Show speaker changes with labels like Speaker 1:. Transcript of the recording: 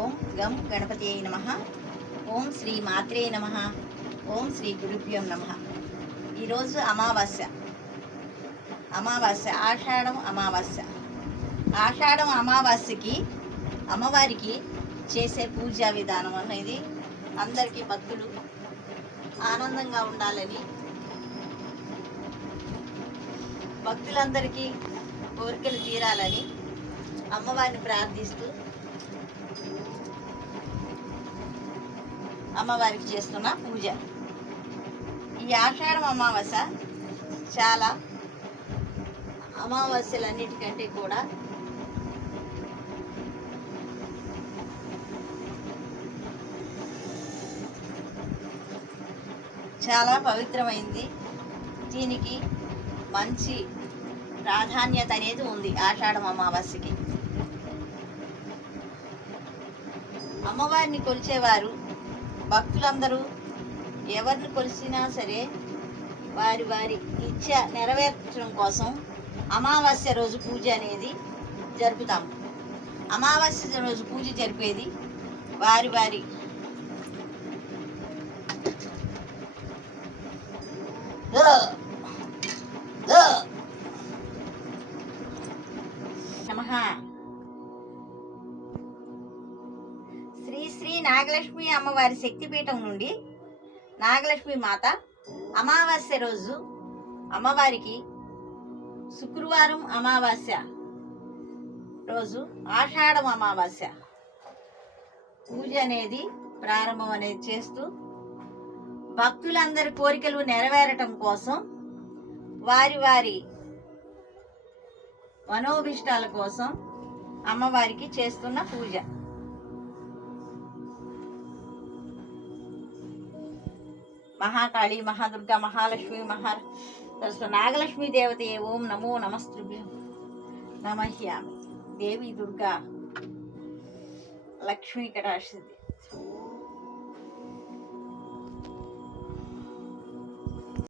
Speaker 1: ఓం గం గణపతి అయి నమ. ఓం శ్రీ మాత్రే నమ. ఓం శ్రీ గురుభ్యం నమ. ఈరోజు అమావాస్య. అమావాస్య ఆషాఢం అమావాస్య. ఆషాఢం అమావాస్యకి అమ్మవారికి చేసే పూజా విధానం అనేది అందరికీ భక్తులు ఆనందంగా ఉండాలని భక్తులందరికీ కోరికలు తీరాలని అమ్మవారిని ప్రార్థిస్తూ అమ్మవారికి చేస్తున్న పూజ. ఈ ఆషాఢం అమావాస్య చాలా అమావాస్యలన్నిటికంటే కూడా చాలా పవిత్రమైంది. దీనికి మంచి ప్రాధాన్యత అనేది ఉంది ఆషాఢం అమావాస్యకి. అమ్మవారిని కొలిచేవారు భక్తులందరూ ఎవరిని కొలిసినా సరే వారి వారి ఇచ్చ నెరవేర్చడం కోసం అమావాస్య రోజు పూజ అనేది జరుపుతాం. అమావాస్య రోజు పూజ జరిపేది వారి వారి నమః. నాగలక్ష్మి అమ్మవారి శక్తిపీఠం నుండి నాగలక్ష్మి మాత అమావాస్య రోజు అమ్మవారికి శుక్రవారం అమావాస్య రోజు ఆషాఢం అమావాస్య పూజ అనేది ప్రారంభం అనేది చేస్తూ భక్తులందరి కోరికలు నెరవేరటం కోసం వారి వారి మనోభిష్టాల కోసం అమ్మవారికి చేస్తున్న పూజ. మహాకాళి మహాదుర్గ మహాలక్ష్మి మహా సరస్వ నాగలక్ష్మి దేవతే ఓం నమో నమస్తృభ్యం నమహ్యామి దేవి దుర్గా లక్ష్మీ కటాక్షిది